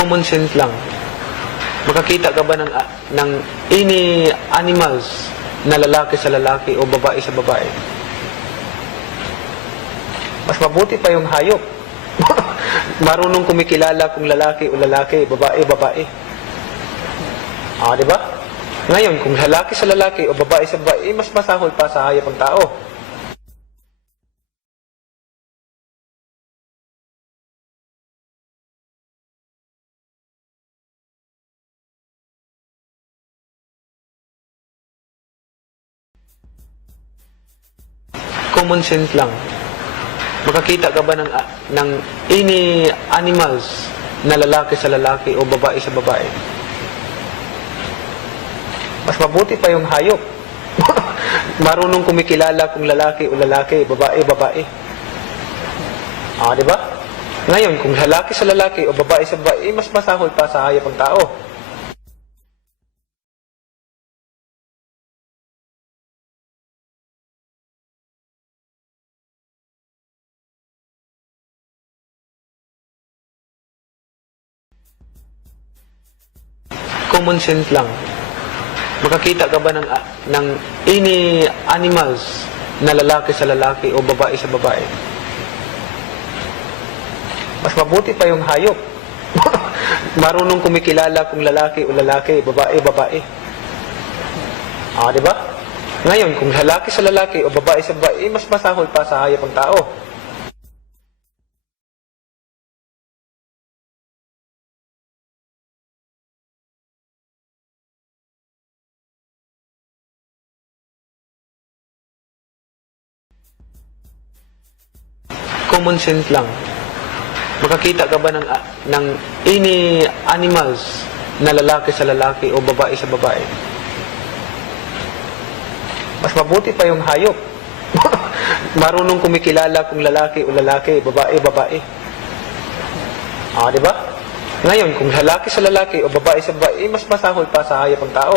Common sense lang. Makakita ka ba ng any animals na lalaki sa lalaki o babae sa babae? Mas mabuti pa yung hayop. Marunong kumikilala kung lalaki o lalaki, babae, babae. Di ba? Ngayon, kung lalaki sa lalaki o babae sa babae, mas masahol pa sa hayop ang tao. Common sense lang. Makakita ka ba ng any animals na lalaki sa lalaki o babae sa babae? Mas mabuti pa yung hayop. Marunong kumikilala kung lalaki o lalaki, babae, babae. Di ba? Ngayon, kung lalaki sa lalaki o babae sa babae, mas masahol pa sa hayop ang tao. Common sense lang. Makakita ka ba ng any animals na lalaki sa lalaki o babae sa babae? Mas mabuti pa yung hayop. Marunong kumikilala kung lalaki o lalaki, babae, babae. Di ba? Ngayon, kung lalaki sa lalaki o babae sa babae, mas masahol pa sa hayop ang tao. Common sense lang. Makakita ka ba ng any animals na lalaki sa lalaki o babae sa babae? Mas mabuti pa yung hayop. Marunong kumikilala kung lalaki o lalaki, babae, babae. Di ba? Ngayon, kung lalaki sa lalaki o babae sa babae, mas masahol pa sa hayop ang tao. Common sense lang. Makakita ka ba ng any animals na lalaki sa lalaki o babae sa babae? Mas mabuti pa yung hayop. Marunong kumikilala kung lalaki o lalaki, babae, babae. Di ba? Ngayon, kung lalaki sa lalaki o babae sa babae, mas masahol pa sa hayop ang tao.